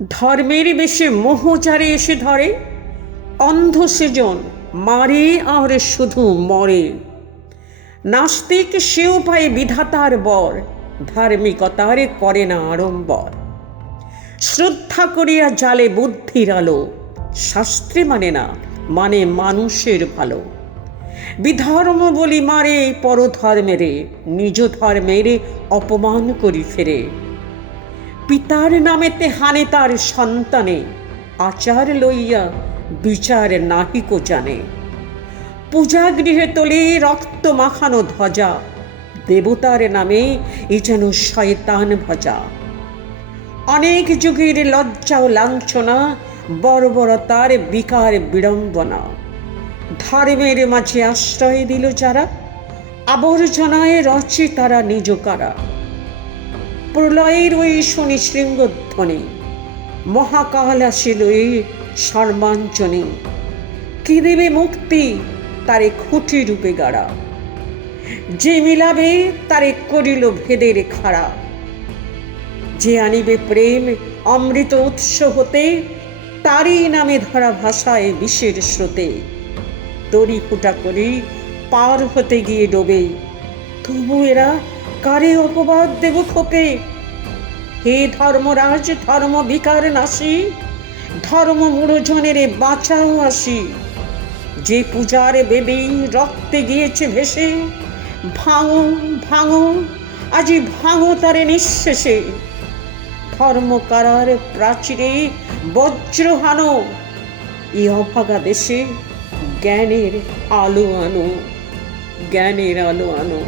ধর্মের বেশে মোহচারে এসে ধরে, অন্ধ সেজন মারে আর শুধু মরে। নাস্তিক সেও পায় বিধাতার বর, ধার্মিকতার করে না আড়ম্বর। শ্রদ্ধা করিয়া জালে বুদ্ধির আলো, শাস্ত্রে মানে না, মানে মানুষের ভালো। বিধর্ম বলি মারে পরধর্মেরে, নিজ ধর্মের অপমান করি ফেরে। পিতার নামেতে হানে তার সন্তানে, আচার লইয়া বিচার নাহিকো জানে। পূজা গৃহে তোলে রক্ত মাখানো ধ্বজা, দেবতার নামে এ যেন শয়তান ভজা। অনেক যুগের লজ্জা ও লাঞ্ছনা, বর্বরতার বিকার বিড়ম্বনা। ধর্মের মাঝে আশ্রয় দিল যারা, আবর্জনায় রচে তারা নিজ কারা। প্রলয়ের ওই শুনি শৃঙ্গধ্বনি, মহাকাল আসিল এই সর্বাঞ্জনী। কি দেবে মুক্তি তারে খুঁটি রূপে গাড়া, যে মিলাবে তারে করিল ভেদের খাড়া। যে আনিবে প্রেম অমৃত উৎস হতে, তারই নামে ধরা ভাষায় বিষের স্রোতে। তরি ফুটা করি পার হতে গিয়ে ডোবে, তবু এরা কারে অপবাদ দেব খোপে। হে ধর্মরাজ ধর্ম বিকার নাশী, ধর্ম মূঢ়জনেরে বাঁচাও আসি। যে পূজার বেদী রক্তে গিয়েছে ভেসে, ভাঙো ভাঙো আজি ভাঙো তারে নিঃশেষে। ধর্মকারার প্রাচীরে বজ্র হানো, এই অভাগা দেশে জ্ঞানের আলো আনো, জ্ঞানের আলো আনো।